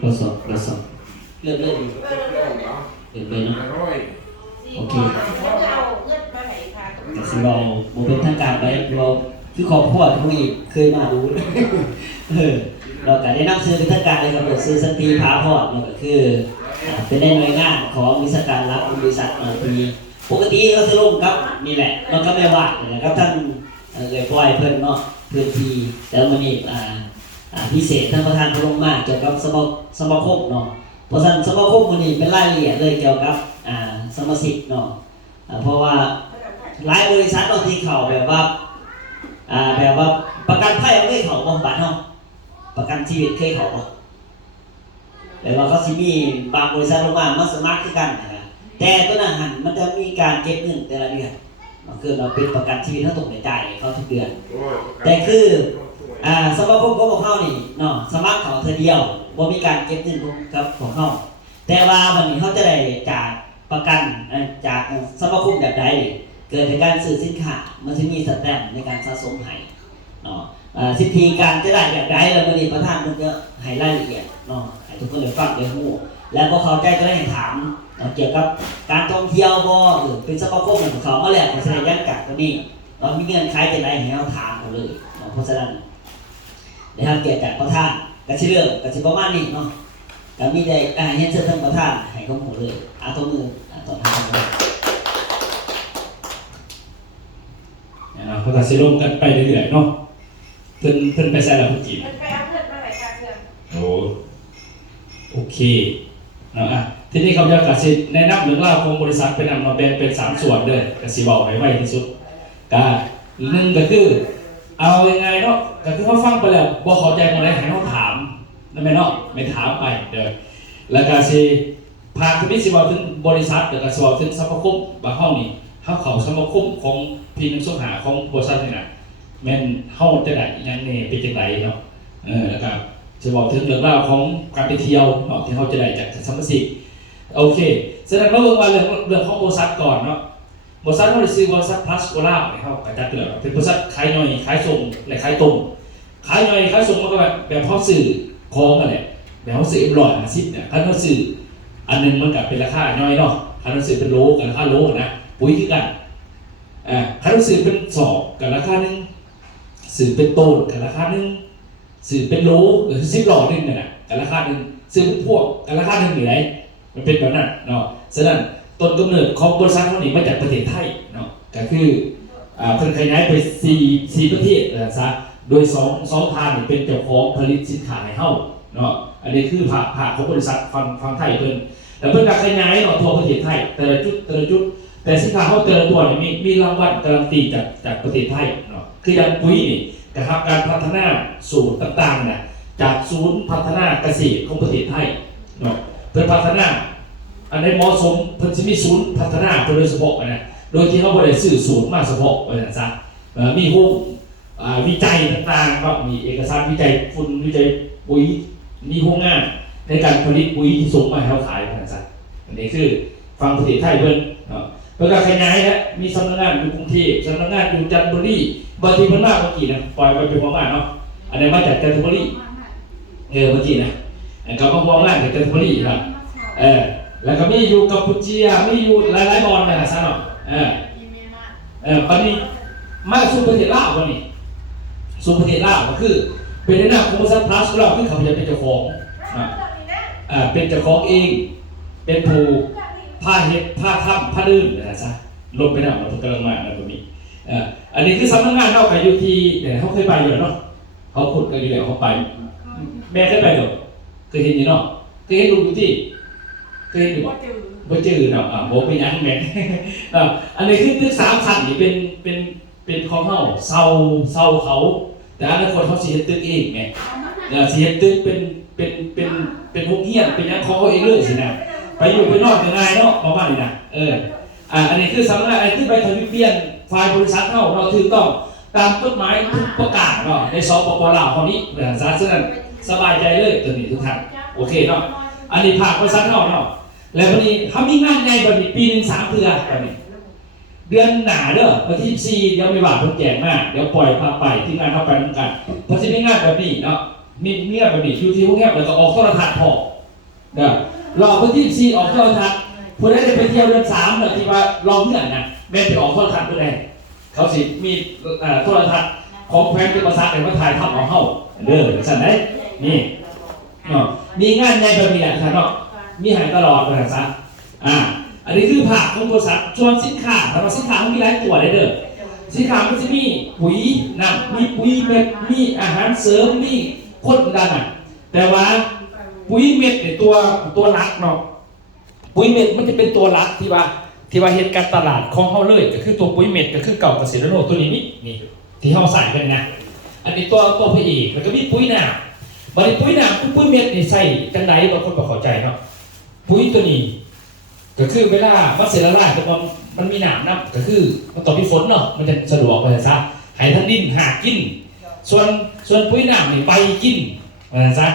เราสอบเริ่มอยู่เริ่มเลยเนาะโอเคแต่สิเราโมเป็นทางการไปเราคือครอบครัวทุกอีกเคยมาดูเราก็ได้นำซื้อเป็นทางการเลยครับซื้อสตรีพาพอดนี่ก็คือเป็นในหน่วยงานของวิชาการรับบริษัททีปกติเขาจะลงครับนี่แหละเราก็ไม่ว่านะครับท่านเลยปล่อยเพิ่นเนาะเพื่อนทีแล้วมันนี่พิเศษท่านประธานพระลงมาเกี่ยวกับสมาคมเนาะเพราะฉะนั้นสมาคมมันนี่เป็นรายละเอียดเลยเกี่ยวกับสมาชิกเนาะเพราะว่าหลายบริษัทบางทีเขาแบบว่าประกันภัยเคยเขาบ่บัตรเนาะประกันชีวิตเคยเขาบ่แต่ว่าเขาสิมีบางบริษัทลงมาสมัครคือกันนะแต่ตัวนั้นหันมันจะมีการเก็บเงินแต่ละเดือนคือเราเป็นประกันชีวิตเขาต้องจ่ายเขาทุกเดือนแต่คือสมาคมของเขานี่เนาะสมัครเขาเธอเดียวบ่มีการเก็บเงินกับของเขาแต่ว่าวันนี้เขาจะได้จากประกันจากสมาคมแบบใดเกิดจากการซื้อสินค้ามันจะมีสแตมป์ในการสะสมให้เนาะสิทธิการจะได้แบบใดแล้ววันนี้ประธานมันก็ให้รายละเอียดเนาะให้ทุกคนได้ฟังได้รู้แล้วพอเข้าใจก็ได้ถามเกี่ยวกับการท่องเที่ยวบ่หรือเป็นสมาคมของเขามาแล้วเขาแสดงยันกัดตัวนี้เรามีเงื่อนไขจะได้ให้เราถามเขาเลยเพราะฉะนั้นนะครับเกี่ยวกับประธานกระชิเรื่องกระชิประมาณนี้เนาะก็มีได้เห็นเชิญท่านประธานให้ข้อมูลเลยตัวมือต่อทางเลยเขาตัดสินลงกันไปเรื่อยๆเนาะเพิ่นไปใส่ละพุ่นจีนไปเอาเพื่อนมาหลายการเพื่อนโอเคนะทีนี้เขาจะตัดสินแนะนำเรื่องราวของบริษัทเป็นแบ่งเป็น3ส่วนเลยกสิบอกให้ไวที่สุดก็หนึ่งก็คือเอายังไงเนาะก็คือเขาฟังไปแล้วบ่เข้าใจอะไรให้เขาถามนั่นแม่เนาะไม่ถามไปเด้อแล้วก็สิพาที่สิบอกถึงบริษัทแล้วก็สิบอกถึงสมาคมบางห้องนี่เขาสมาคมของพี่นักศึกษาของบริษัทนี่นะแม่นเฮาจะได้ยังไงเป็นจังไดเนาะแล้วก็จะบอกถึงเรื่องราวของการไปเที่ยวเนาะที่เขาจะได้จากสมาชิกโอเคแสดงว่าเรื่องของบริษัทก่อนเนาะบริษัทเขาได้ซื้อบริษัทพลัสโกล่าเนี่ยเขากระจัดเกลือเป็นบริษัทขายย่อยขายส่งและขายตรงขายย่อยขายส่งมันก็แบบเขาซื้อของกันแหละแบบเขาซื้อ150เนี่ยเขาซื้ออันนึงมันกับเป็นราคาย่อยเนาะเขาซื้อเป็นโลกับราคาโลนะปุ๋ยคือกันเขาซื้อเป็นสอบกับราคานึงซื้อเป็นโตนกับราคานึงซื้อเป็นโลหรือ10 หลอดนึงเนี่ยกับราคานึงซื้อเป็นพวกกับราคานึงอยู่ไหนมันเป็นแบบนั้นเนาะฉะนั้นต้นกำเนิดของบริษัทเขานี่มาจากประเทศไทยเนาะก็คือเพิ่นขยายไป4ประเทศซะโดย2ทางนี่เป็นเจ้าของผลิตสินค้าให้เฮาเนาะอันนี้คือภาคของบริษัทฝั่งไทยเพิ่นแล้วเพิ่นก็ขยายเนาะทั่วประเทศไทยแต่ละจุดแต่สินค้าเฮาแต่ละตัวนี่มีรางวัลการันตีจากประเทศไทยเนาะคืออย่างปุ๋ยนี่ก็ครับการพัฒนาสูตรต่างๆน่ะจากศูนย์พัฒนาเกษตรของประเทศไทยเนาะเพิ่นพัฒนาอันนี้เหมาะสมเพิ่นสิมีศูนย์พัฒนาโดยเฉพาะนะโดยที่เขาบ่ได้ซื้อศูนย์มาเฉพาะว่าซั่นซะมีห้องวิจัยต่างๆก็มีเอกสารวิจัยฝุ่นวิจัยปุ๋ยมีโรงงานในการผลิตปุ๋ยที่ส่งมาให้เขาขายว่าซั่นซะอันนี้คือฝั่งประเทศไทยเพิ่นเนาะเพิ่นก็ขยายแล้วมีสำนักงานอยู่กรุงเทพสำนักงานอยู่จันทบุรีบางทีเพิ่นมาเมื่อกี้นะปล่อยไปเป็นหัวหน้าเนาะอันนี้มาจากจันทบุรีเมื่อกี้นะก็มาหัวหน้าจากจันทบุรีครับแล้วก็มีอยู่กัมพูชีมีอยู่หลายๆบอลนะซะเนาะตอนนี้มาสู่ประเทศลาววันนี้สู่ประเทศลาวก็คือเป็นในนามของบริษัทพลัสเราคือเขาจะเป็นเจ้าของเป็นเจ้าของเองเป็นผู้พาเฮ็ดพาทำพาดื่มนะซะลงไปนำเรากำลังมานะตรงนี้อันนี้คือสำนักงานเราไปอยู่ที่เนี่ยเขาเคยไปอยู่เนาะเขาขุดกันอยู่แล้วเขาไปแม่เคยไปหรอเคยเห็นอยู่เนาะเคยเห็นลูกอยู่ที่เคยดูบ่จืดเนาะบ่เป็นหยังแม่นอันนี้คือตึก3 ชั้นนี่เป็นของเฮาเซาเขาแต่อนาคตเขาสิเฮ็ดตึกเองแม่สิเฮ็ดตึกเป็นโรงเรียนเป็นหยังของเขาเองเลยสินะไปอยู่ไปนอนง่ายเนาะประมาณนี้นะอันนี้คือสำนักไอ้ที่ไปทวิเปียนฝ่ายบริษัทเฮาเราถือต้องตามกฎหมายทุกประกาศเนาะในสปป.ลาวเฮานี้ฉะนั้นสบายใจเลยตัวนี้ทุกท่านโอเคเนาะอันนี้ภาคบริษัทเฮาเนาะแล้ววันนี้เขามีงานใหญ่แบบนี้ปีนึง3 เทื่อแบบนี้เดือนหน้าเด้อวันที่14เดี๋ยวมีว่าเพิ่นแจ้งมาเดี๋ยวปล่อยพาไปที่งานเข้าไปเหมือนกันเพราะสิมีงานแบบนี้เนาะ มีเงียบแบบนี้อยู่ที่พวกเงียบแล้วก็ออกโทรทัศน์พอนะรอวันที่ซีออกโทรทัศน์ผู้ใดจะไปเที่ยวเดือน3เนี่ยที่ว่าลองเงื่อนนะแม่ไปออกโทรทัศน์ผู้ใดเขาสิมีโทรทัศน์ของแพงเป็นภาษาเป็นว่าถ่ายทำเอาเข้าเด้อสั่นได้นี่เนาะมีงานในแบบนี้ท่านเนาะมีหายตลอดเลยซะอันนี้คือผักของบริษัทชวนสินค้าแต่ว่าสินค้ามันมีหลายตัวเลยเด้อสินค้ามันจะมีปุ๋ยน้ำมีปุ๋ยเม็ดมีอาหารเสริมมีคนดันอ่ะแต่ว่าปุ๋ยเม็ดเนี่ยตัวหลักเนาะปุ๋ยเม็ดมันจะเป็นตัวหลักที่ว่าเหตุการตลาดของเขาเลยก็คือตัวปุ๋ยเม็ดก็คือเก่าเกษตรโลกตัวนี้นี่ที่เขาใส่กันนะอันนี้ตัวพระเอกแล้วก็มีปุ๋ยน้ำบริปุ๋ยน้ำปุ๋ยเม็ดนี่ใส่กันไหนบางคนบอกเข้าใจเนาะปุ๋ยตัวนี้ก็คือเวลามันเสร็จแล้วแต่มันมีน้ำนะก็คือมันต่อมีฝนเนาะมันจะสะดวกไปซะให้ท่านดินหากินส่วนปุ๋ยน้ำนี่ไปกินซะ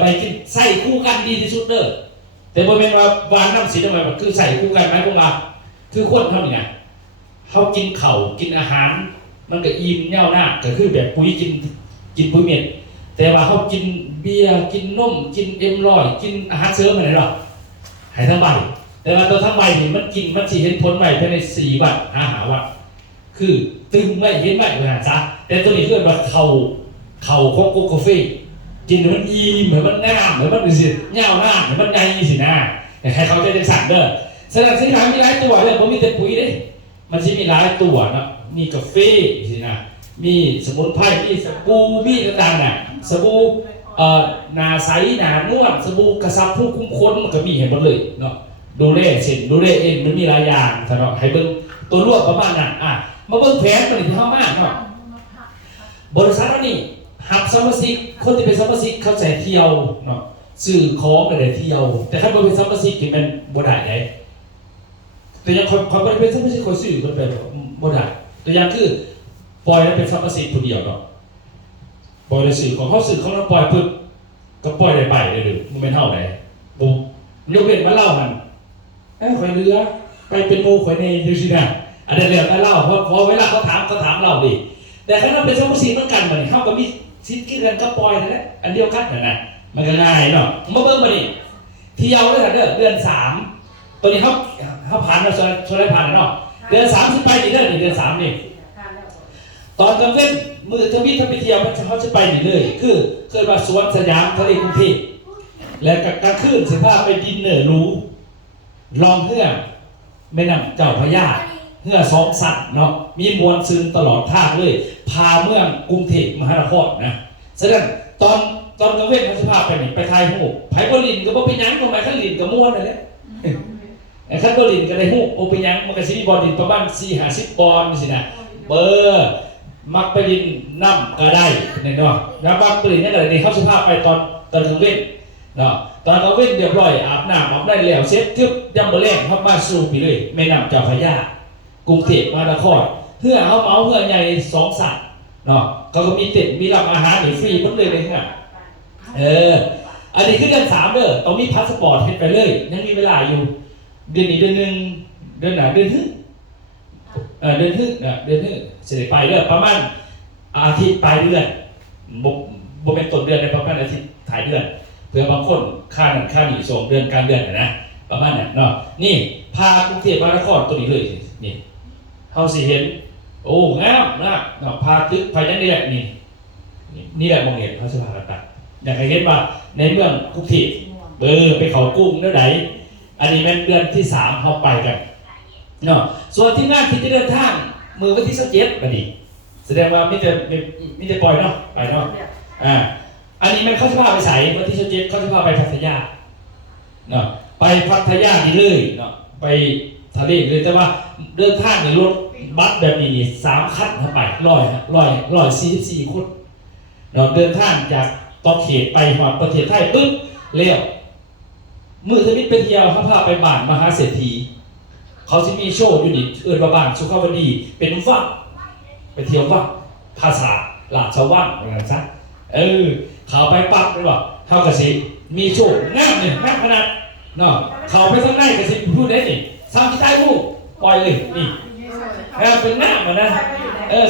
ไปกินใส่คู่กันดีที่สุดเด้อแต่บริเวณว่าวานน้ำสีทำไมมันคือใส่คู่กันไหมพวกเราคือคนเท่านี้ไงเขากินเข่ากินอาหารมันก็อิ่มเน่าหน้าก็คือแบบปุ๋ยกินปุ๋ยเม็ดแต่ว่าเขากินเบียร์กินนมกินM100กินอาหารเสริมอะไรหรอหายทั้งใบแต่ว่าตัวทั้งใบนี่มันกินมันสิเห็นผลใหม่ภายใน4 วันหาวันคือตึงไม่เห็นไม่เลยจ้ะแต่ตัวนี้คือว่าเข่าของโกโก้เฟ่กินมันอิ่มเหมือนมันน้ำเหมือนมันดูสิเน่าหน้าเหมือนมันใหญ่สินะแต่ใครเขาจะสั่งเด้อสำหรับสินค้ามีหลายตัวเลยผมมีแต่ปุ๋ยเลยมันจะมีหลายตัวนะมีกาแฟสินะมีสมุนไพรมีสบู่มีต่างๆน่ะสบู่หนาใสหนานวดสบู่กระซับผู้คุ้มค้นมันก็มีเห็นหมดเลยเนาะดูเล่เส้นดูเล่เอ็นมันมีหลายอย่างเนาะให้เบิ่งตัวรวบประมาณนั้นมาเบิ่งแผนผลิตที่เข้ามากเนาะบริษัทนี้หับสมาชิกคนที่เป็นสมาชิกเขาแจกเที่ยวเนาะสื่อของอะไรเที่ยวแต่ถ้าเป็นสมาชิกที่มันบ่ได้ไงแต่ยังคนเป็นสมาชิกคนสื่อมันเป็นบ่ได้ตัวอย่างคือปล่อยแล้วเป็นสมาชิกตัวเดียวเนาะปล่อยเลยสื่อของเขาสื่อเขาเราปล่อยปึ๊บก็ปล่อยได้ไปเลยดูมันเป็นเท่าไหร่บุยกเว้นมาเล่ามันคอยเรือไปเป็นโมคอยในดูสินะอันเดียวกันเล่าเพราะเวลาเขาถามเราดิแต่ถ้าเราเป็นสมาชิกเหมือนกันมันเขาก็มีสิทธิ์กันก็ปล่อยนั่นแหละอันเดียวกันนะมันก็ง่ายเนาะมาเบิ่งมาดิที่เยาว์เลยเดือน3ตัวนี้เขาผ่านมาชนได้ผ่านเนาะเดือน3ที่ไปนี่เดือน3นี่ตอนกลางวันมือทวิตไปเที่ยวเขาจะไปนี่เลยคือเกิดว่าสวนสยามทะเลกรุงเทพแล้วกลางคืนสิพาไปดินเนอร์รู้ลองเพื่อแม่น้ำเจ้าพระยาเพื่อ2 สัตว์เนาะมีมวลซึนตลอดทางเลยพาเมืองกรุงเทพมหานครนะแสดงตอนกลางวันเขาจะพาไปนี่ไปไทยหูไผ่บอลินก็บ่เป็นยังทำไมขันลินก็ม้วนนั่นแหละไอ้ขันบอลินก็ได้หูบ่เป็นยังมันก็สิมีบอลินประมาณ40-50 บอลสินะเบอร์มักไปลินน้ำก็ได้เนาะแล้วมักไปลินนี่ก็ได้เขาจะพาไปตอนกลางวันเนาะตอนกลางวันเรียบร้อยอาบน้ำอาบได้แล้วเสร็จทึบยังบ่แรงเข้ามาสู่ไปเลยแม่น้ำเจ้าพระยากรุงเทพมหานครเพื่อเขาเมาเพื่อใหญ่2 สัตว์เนาะเขาก็มีเต็ดมีรับอาหารฟรีหมดเลยเนี่ยอันนี้คือเดือน3เด้อต้องมีพาสปอร์ตเฮ็ดไปเลยยังมีเวลาอยู่เดือนนี้เดือน1เดือนไหนเดือนฮึเสร็จไปเด้อประมาณอาทิตย์ปลายเดือนบ่เป็นต้นเดือนในประมาณอาทิตย์ท้ายเดือนเพื่อบางคนค่านั้นค่านี้ส่งเดือนกลางเดือนนะประมาณนั้นเนาะนี่พากรุงเทพมหานครตัวนี้เลยนี่เฮาสิเห็นโอ้งามนะพาตึกไปนั่นนี่แหละนี่แหละมองเห็นเขาจะพากันตัดอยากให้เห็นว่าในเมืองกรุงเทพไปเขากุ้งเนื้อไหนอันนี้เป็นเดือนที่3เขาไปกันเนาะส่วนที่งานที่จะเดินทางมือวันที่27บัดนี้แสดงว่ามิจะปล่อยเนาะไปเนาะอันนี้มันเขาจะพาไปใส่วันที่27เขาจะพาไปพัทยาเนาะไปพัทยานี่เลยเนาะไปทะเลเลยแต่ว่าเดินทางในรถบัสแบบนี้นี่3 คันเข้าไป144 คนเนาะเดินทางจากต่อเขตไปหอดประเทศไทยปึ๊บเลี้ยวมือทวิตไปเที่ยวเขาพาไปบ้านมหาเศรษฐีเขาจะมีโชว์อยู่นี่บ้านสุขาวดีเป็นวัดไปเที่ยววัดภาษาหลาชวัดอะไรกันซะเขาไปปั๊บเลยว่าเขากระสิมีโชว์งามเลยงามขนาดเนาะเขาไปทางไหนกระสิพูดได้นี่สามที่ใต้หูปล่อยเลยนี่เป็นหน้าเหมือนนะ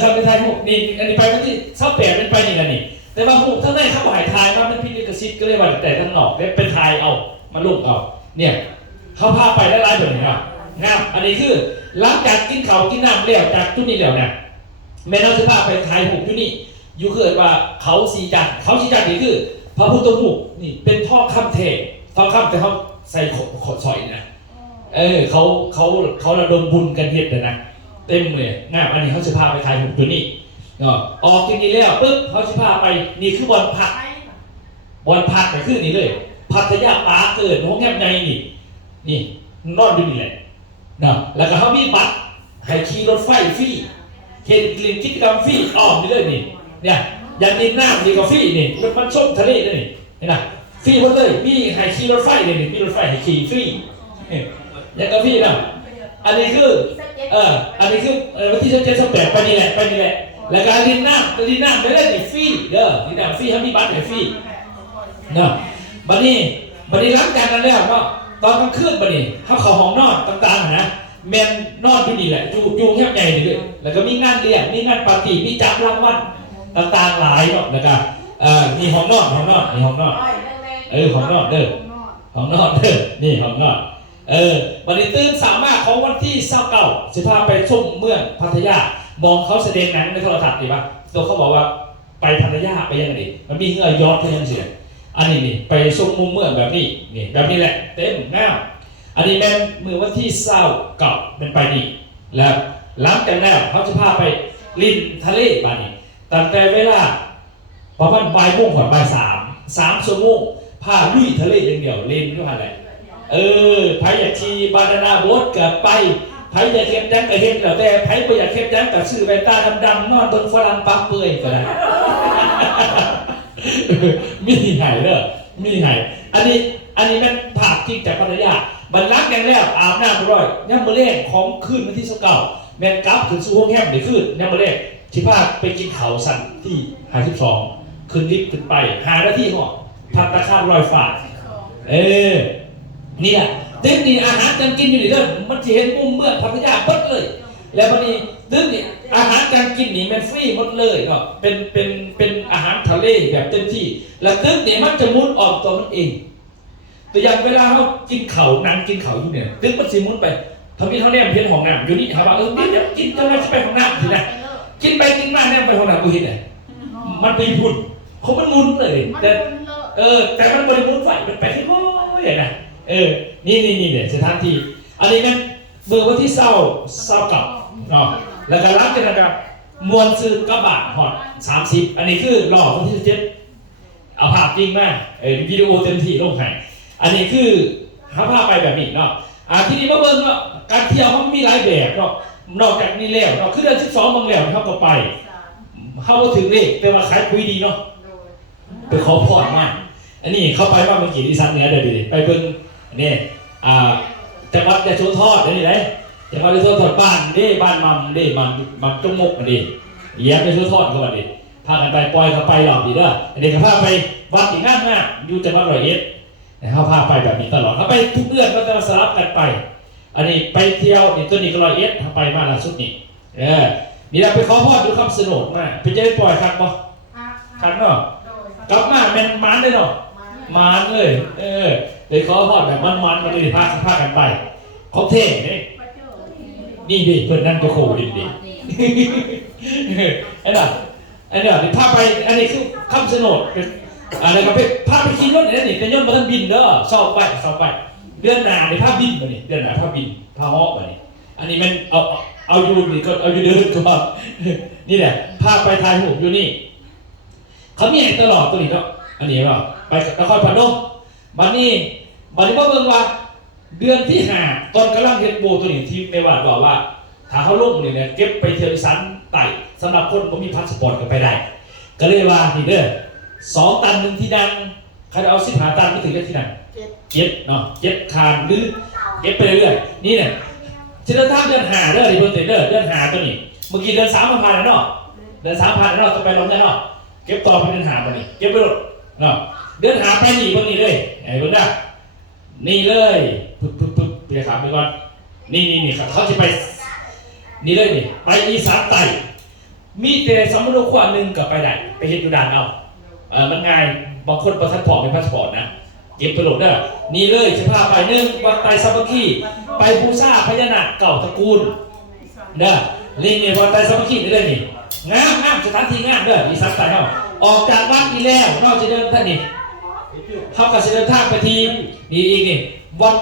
สามที่ใต้หูนี่อันนี้ไปที่28เป็นไปนี่แหละนี่ แต่ว่าหูทั้งในเขาบ่ายทายว่ามันพิลิกซิตก็เลยว่าแต่ทั้งนอกเนี่ยเป็นทายเอามาลุ่มเอาเนี่ยเขาพาไปได้หลายแบบนี้ครับงามอันนี้คือหลังจากกินข้าวกินน้ำแล้วจากจุดนี้แล้วเนี่ยแม่น้องจะพาไปทายหูอยู่นี่อยู่คือว่าเขาสีจันนี่คือพระพุทธรูปนี่เป็นทองคำเททองคำแต่เขาใส่ขดสอยนะเขาระดมบุญกันเฮ็ดเลยนะเต็มเลยงามอันนี้เขาจะพาไปทายหูอยู่นี่ออกที่นี่แล้วปึ๊บเขาจะพาไปนี่คือบอลพักก็คือนี่เลยพัทยาปาเกิดห้องแคบใหญ่นี่นอนอยู่นี่แหละนะแล้วก็เขามีบัตรให้ขี่รถไฟฟรีเห็นเล่นกิจกรรมฟรีออกไปเลยนี่เนี่ยยันดินน้ำดีกว่าฟรีนี่มันชมทะเลเลยนี่เห็นไหมฟรีหมดเลยมีให้ขี่รถไฟเลยนี่มีรถไฟให้ขี่ฟรียังกับฟรีนะอันนี้คือวันที่7-8ไปนี่แหละแล้วก็ลินน้ำไปเลยนี่ฟรีเด้อลินน้ำฟรีเขามีบัตรให้ฟรีนะบัดนี้หลังจากนั้นแล้วก็ตอนกลางคืนบัดนี้เขาห้องนอนต่างๆนะแมนนอนที่นี่แหละอยู่แคบใหญ่นี่เลยแล้วก็มีงานเลี้ยงมีงานปาร์ตี้มีจับรางวัลต่างๆหลายเนาะแล้วก็มีห้องนอนห้องนอนห้องนอนเด้อห้องนอนเด้อนี่ห้องนอนบัดนี้ตื่นสามารถของวันที่29สิพาไปชมเมืองพัทยามองเขาแสดงหนังในโทรทัศน์ดีป่ะตัวเขาบอกว่าไปพัทยาไปยังไงดิมันมีเงื่อยอดไปยังไงอันนี้นี่ไปชมมุมเมืองแบบนี้นี่แบบนี้แหละเต็มงามอันนี้แม่มือวันที่29เป็นไปนี่แล้วหลังจากนั้นเขาจะพาไปริมทะเลบ้านนี้ตั้งแต่เวลาประมาณบ่ายโมงถึงบ่าย3 ชั่วโมงพาลุยทะเลอย่างเดียวเล่นด้วยอะไรไผอยากขี่บานาน่าโบ๊ทกับไปไผอยากเข็มยักษ์กับเห็นแล้วแต่ไผไม่อยากเข็มยักษ์กับซื้อแว่นตาดำๆนอนบนฝรั่งปักเปื่อยก็ได้ มีหายเด้อมีหายอันนี้มันผักจริงจากพัทยาบรรลักอย่างแล้วอาบน้ำร้อยย่ำมะเร็งของคืนวันที่29แมนกลับถึงสู่ห้องแคมป์ในคืนย่ำมะเร็งที่พาไปกินเขาสั่นที่52ขึ้นลิฟต์ขึ้นไป5 นาทีก่อนพัตตาคารลอยฟ้านี่แหละเต็มนี่อาหารการกินอยู่นี่เด้อมันจะเห็นมุมเมืองพัทยาเปิดเลยแล้ววันนี้ตึ้งนี่อาหารการกินนี่มันฟรีหมดเลยก็เป็นอาหารทะเลแบบเต็มที่แล้วตึ้งนี่มันจะมุนออกตัวมันเองแต่อย่างเวลาเขากินเข่านั่งกินเข่าอยู่เนี่ยตึ้งมันสิมุนไปทำนี่เขาเนี่ยเพี้ยนห้องน้ำอยู่นี่ครับว่าเดี๋ยวกินเท่าไรจะไปห้องน้ำทีนะกินไปกินมาเนี่ยไปห้องน้ำกูเห็นเลยมันไปพุ่นเขามันมุนเลยแต่มันบริมุนไหวมันไปที่โอ้ยนะนี่เนี่ยสถานที่อันนี้นั่นเมื่อวันที่เศร้ากับเนาะแล้วก็รับกันนะครับมวลซื้อกระบะหอด30อันนี้คือรอบวันที่17เอาภาพจริงมากวิดีโอเต็มที่ลงให้อันนี้คือหาภาพไปแบบนี้เนาะที่นี่มาเบิ่งว่าการเที่ยวมันมีหลายแบบเนาะนอกจากนี้แล้วเนาะคือเดือน12บางแล้วเขาก็ไปเขาถึงเลขแต่ว่าขายปุ๋ยดีเนาะไปขอพรมากอันนี้เข้าไปว่าเมื่อกี้ที่ซันเนื้อเดี๋ยวดิไปเบิ่งนี่จังหวัดยะโสธรนี่เลยจังหวัดยะโสธรบ้านมัมจงมกมาดิเยี่ยมยะโสธรก็มาดิพากันไปปล่อยเขาไปหลอกดีเด้ออันนี้ก็พาไปวัดอีกงานมากอยู่จังหวัด101เขาพาไปแบบนี้ตลอดเขาไปทุกเดือนก็จะสลับกันไปอันนี้ไปเที่ยวนี่ตัวนี้ก็101เขาไปมาล่าสุดนี่นี่เราไปขอพรดูคำสนุกมาไปจะได้ปล่อยคันบ่คันเนาะกลับมาแมนมันเลยเนาะมันเลยเลยขอพรแบบมันมาเลยพากันไปเขาเท่นี่ดิเพื่อนนั่นก็โคดิไอ้เนี่ยพาไปอันนี้คือคำสนุกอะไรครับพาไปขี่รถเนี่ยนี่เป็นยนต์มาทันบินเด้อสอบไปเดือนหน้าในภาพบินมาเนี่ยเดือนหน้าภาพบินภาพฮอกมาเนี่ยอันนี้มันเอาอยู่นี่ก็เอาอยู่เดินก็นี่แหละพาไปทายหูอยู่นี่เขามีตลอดตัวนี้ก็อันนี้ว่าไปนครพนมบัดนี้ว่าเบิ่งว่าเดือนที่5ตอนกำลังเฮ็ดโบตัวนี้ที่ในวัดบอกว่าถ้าเขาลงเนี่ยเก็บไปเที่ยวอีสานใต้สำหรับคนบ่มีพาสปอร์ตก็ไปได้ก็เลยว่านี่เด้อ2 ตัน1ที่นั่งใครเอา15 ตันไม่ถึงได้ที่นั่ง7เนาะ7คานหรือเก็บไปเรื่อยๆนี่เนี่ยเดือน3เดือน5เด้อที่เพิ่นเดือน5ตัวนี้เมื่อกี้เดือน3ผ่านแล้วเนาะเดือน3ผ่านแล้วจะไปร้อนแล้วเนาะเก็บต่อไปเดือน5บ่นี่เก็บไปหมดเนาะเดือน5ไปนี่เบิ่งนี่เลยไอ้เบิ่งได้นี่เลยปึ๊บไปครับไปก่อนนี่ครับเขาจะไปนี่เลยนี่ไปอีสานใต้มีแต่สมมุติว่า1ก็ไปได้ไปเฮ็ดอยู่ด่านเอา มันง่ายบางคนประทัดพอร์ตเป็นพาสปอร์ตนะเก็บไปโหลดได้นี่เลยจะพาไป1วัดไตรสามัคคีไปบูชาพญานาคเก่าตระกูลเด้อลิงเนี่ยวัดไตรสามัคคีนี่เลยนี่งามสถานที่งามเด้อมีสักไต่เขาออกจากวัดนี่แล้วนอกจากเดินท่านนี่เขาก็จะเดินทางไปทีนี่อีกนี่วัด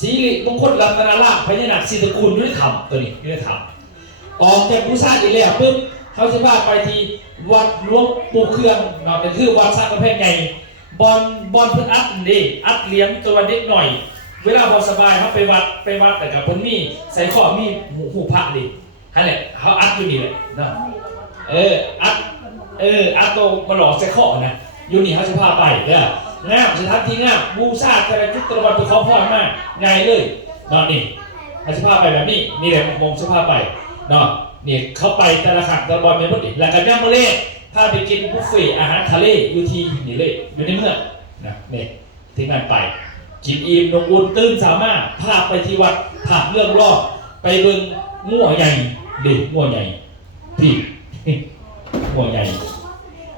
ศรีมงคลรัตนราชพญานาคศรีตระกูลยุทธธรรมตัวนี้ยุทธธรรมออกจากบูชานี่แล้วปุ๊บเขาจะพาไปที่วัดหลวงปู่เครื่องเนาะเป็นคือวัดสร้างกำแพงใหญ่บอลเพิ่นอัดนี่อัดเลี้ยงตัวเด็กหน่อยเวลาพอสบายเขาไปวัดแต่กับเพิ่นมีใส่ข้อมีหูพระดิฮะเนี่ยเขาอัดอยู่นี่แหละเนาะอัดโตมาหลอกใส่ข้อนะอยู่นี่เขาจะพาไปเด้องามสถานที่งามบูชาแต่ละจุดแต่ละวันไปขอพรมากง่ายเลยนอนนี่เขาจะพาไปแบบนี้นี่แหละมงจะพาไปเนาะนี่เขาไปแต่ละขันแต่ละวันเป็นพอดีแล้วก็ย่างมะเล่พาไปกินบุฟเฟ่อาหารทะเลอยู่ที่นี่เลยอยู่ในเมืองนะนี่ที่งานไปกินอิ่มนงอุ่นตื่นสามารถพาไปที่วัดถามเรื่องรอบไปเบิ่งงัวใหญ่ดิงัวใหญ่พี่งัวใหญ่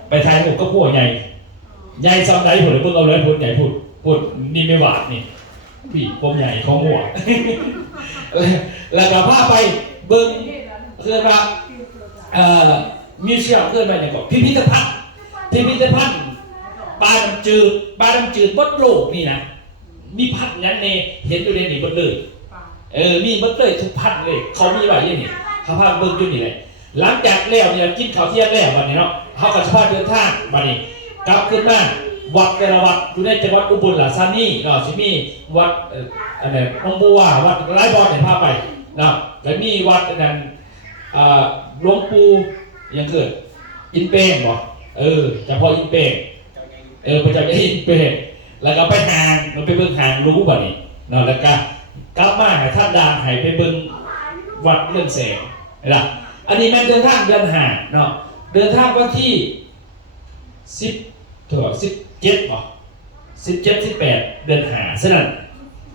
ไปทายหมูก็งัวใหญ่ใหญ่ซ้ำไรผุดเลยเบิ่งเอาเลยผุดใหญ่ผุดนี่ไม่หวาดนี่พี่ผมใหญ่ของงัวแล้วก็พาไปเบิ่งเพื่อนว่ามิวเซียมเพื่อนมาอย่างก่อนพิพิธภัณฑ์ปลาดำจืดบดโลกนี่นะมีพันธุ์นั้นเนเห็นอยู่ในนี่บดเลยมีบดเลยทุกพันธุ์เลยเขามีไว้ยังนี่เขาพาเบิ่งอยู่นี่แหละหลังจากแล้วเนี่ยกินข้าวเที่ยงแล้ววันนี้เนาะเขาก็จะพาเดินทางวันนี้กลับขึ้นมาวัดแต่ละวัดอยู่ในจังหวัดอุบลราชธานีเนาะจะมีวัดอะไรน้องบัววัดไร่บอลเนี่ยพาไปเนาะแล้วมีวัดนั้นหลวงปู่ยังเกิดอินเปงบ่เฉพาะอินเปงประจำอินเปงแล้วก็ไปหางมันไปเบิ่งหางรู้บ่นี่เนาะแล้วก็กลับมาให้ท่านดางให้ไปเบิ่งวัดเรื่องแสงนะอันนี้แม่นเดินทางเดือน5เนาะเดินทางวันที่17บ่17 18เดือน5ฉะนั้น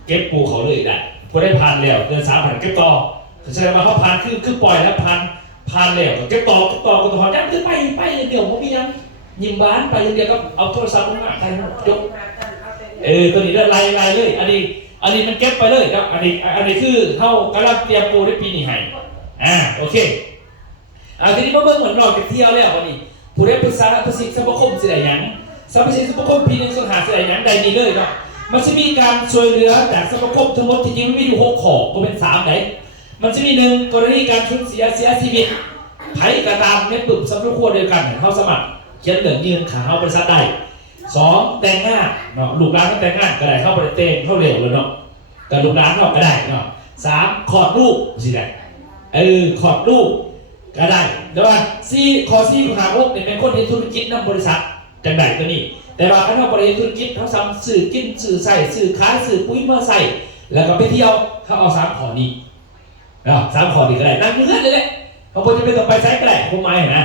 เก็บปูเขาเลยได้พอได้ผ่านแล้วเดือน3ผ่านเก็บต่อแสดงว่าเขาผ่านคือปล่อยแล้วผ่านแล้วเก็บต่อก็ต่อยังคือไปเดี๋ยวผมมียังยิ้มบ้านไปอย่างเดียวก็เอาโทรศัพท์ลงมาใครยกตัวนี้ไล่เลยอันนี้มันเก็บไปเลยครับอันนี้คือเขากำลังเตรียมปูในปีนี้ให้โอเคทีนี้มาเบิ่งเหมือนเราไปเที่ยวแล้ววันนี้ผู้ได้ปรึกษาประสิทธิ์สมาคมสิได้หยังสมาชิกสมาคมปีนึงสังหาสิได้หยังใดนี้เลยเนาะมันจะมีการช่วยเหลือจากสมาคมทั้งหมดที่จริงมันมีอยู่6ข้อก็เป็น3ไหนมันจะมี1กรณีการสูญเสียชีวิตไผกระตามในปึกสำนักครัวเดียวกันเขาสมัครเขียนเหลืองยืนขาเข้าบริษัทได้2แต่งงานเนาะลูกหลานก็แต่งงานก็ได้เข้าบริษัทเต็มเข้าเร็วเลยเนาะแต่ลูกหลานก็ได้เนาะ3ขอดลูกสิได้ขอดลูกก็ได้แต่ว่าข้อ4ของ6เนี่ยเป็นคนที่ธุรกิจนำบริษัทจังไดตัวนี้แต่ว่าเขาบริษัทธุรกิจเขาทำสื่อกินสื่อใส่สื่อขายสื่อปุ๋ยมาใส่แล้วก็ไปเที่ยวเขาเอา3ข้อนี้3ข้อนี้ก็ได้นั่งอยู่นั่นเลยแหละบางคนจะไปต่อไปใช้ก็ได้ผมหมายนะ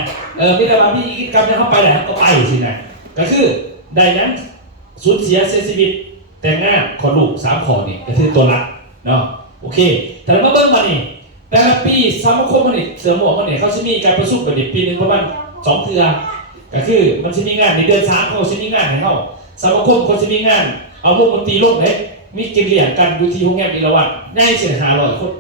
มีแต่ว่าพี่กิจกรรมจะเข้าไปไหนก็ไปสินะก็คือได้นั้นสูญเสียชีวิตแต่งงานขอลูก3ข้อนี่ก็คือตัวหลักเนาะโอเคแต่มาเบิ้งมานี่แต่ละปีสมาคมมันนี่เสือหมวกมันนี่เขาจะมีการประชุมกันนี่ปีนึงประมาณ2 เทื่อก็คือมันจะมีงานในเดือน3เขาจะมีงานให้เขาสมาคมเขาจะมีงานเอาวงดนตรีโลกเล็กมีกินเลี้ยงกันอยู่ที่โรงแรมอิราวัณง่ายเสีย500 คน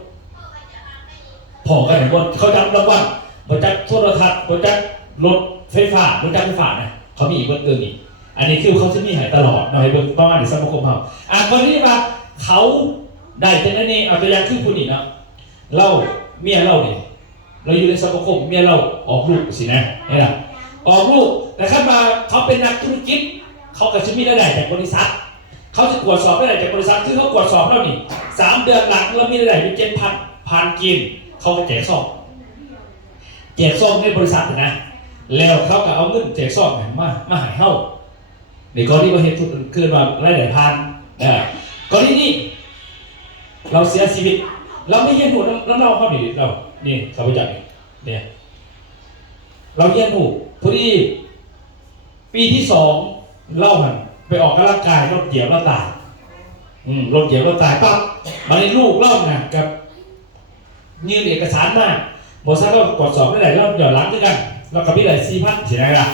พอกันบนเขาจับรางวัลบนจักโทรทัศน์บนจักรถไฟฟ้าบนจักรไฟฟ้านะเขามีเบิ้งนี่อันนี้คือเขาจะมีให้ตลอดหน่อยเบิ้งประมาณในสมาคมเขาคนนี้ว่าเขาได้แต่นั่นเองเอาตัวอย่างคือผู้นี้นะเราเมียเราเนี่ยเราอยู่ในสมาคมเมียเราออกลูกสินะนี่แหละออกลูกแต่ขั้นมาเขาเป็นนักธุรกิจเขาก็จะมีรายได้จากบริษัทเขาจะตรวจสอบรายได้จากบริษัทที่เขาตรวจสอบเรานี่3 เดือนหลังเรามีรายได้เป็น7,000ผ่านกินเขาก็แจกซองในบริษัทนะแล้วเขาก็เอาเงินแจกซองมาหายเข้าในกรณีว่าเหตุเกิดมารายได้ผ่านกรณีนี้เราเสียชีวิตเราไม่เยี่ยนหูแล้วเราเข้าเรานี่เขาไปจับเนี่ยเราเยี่ยนหูพอดีปีที่2เล่าหันไปออกกำลังกายรถเหยียบแล้วตายรถเหยียบแล้วตายปั๊บมาในลูกเล่านะกับยื่นเอกสารมาบริษัทก็ตรวจสอบได้หลายรอบหย่อนหลังด้วยกันเรากับพี่ได้4,000เสียไงล่ะ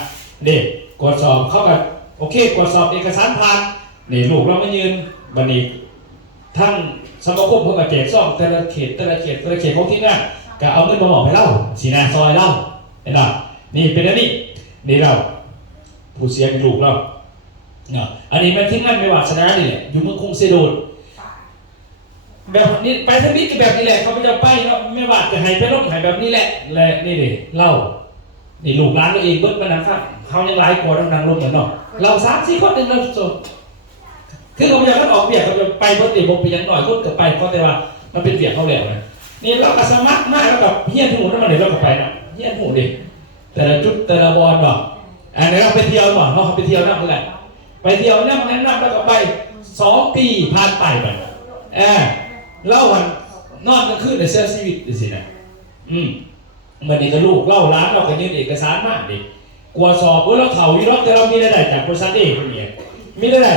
เด็ก กดสอบเข้ากับโอเคกดสอบเอกสารผ่านนี่ลูกเราไม่ยืนบันนี้ทั้งสมาคมเขาก็แจกซ่อมแต่ละเขตของที่นั่นก็เอาเงินมาบอกให้เราสีนาซอยเราเห็นป่ะนี่เป็นอันนี้นี่เราผู้เสียเป็นลูกเราเนี่ยอันนี้มันที่นั่นไม่ว่าชนะนี่แหละอยู่เมืองคงเซโดนแบบนี้ไปทางนี้ก็แบบนี้แหละเขาไม่จะไปเนาะไม่ว่าจะให้ไปลบให้แบบนี้แหละและนี่ดิเล่านี่ลูกร้านเราเองเบิ้ลมานะครับเขายังไล่กลัวดังๆลงเหมือนเนาะเรา3-4 คนหนึ่งเราจบคือเขาอยากออกเบียดเขาจะไปเบิ้ลตีบกไปยังหน่อยคนกับไปเพราะแต่ว่ามันเป็นเบียดเขาแล้วนะนี่เราก็สมัครมากแล้วกับเฮียนหูนั่นมันเดี๋ยวเราก็ไปนะเฮียนหูดิแต่ละจุดแต่ละบอลเนาะอันนี้เราไปเที่ยวหน่อยเราไปเที่ยวนั่งเลยไปเที่ยวนั่งแล้วก็ไป2 ปีผ่านไปแบบเล่าวันนอนกลางคืนในเสื้อชีวิตดิสินะมันนี่ก็ลูกเล่าร้านเราก็ยื่นเอกสารมากดิกลัวสอบว่าเราเข่าอยู่รอบแต่เรามีรายได้จากบริษัทเองคนนี้มีรายได้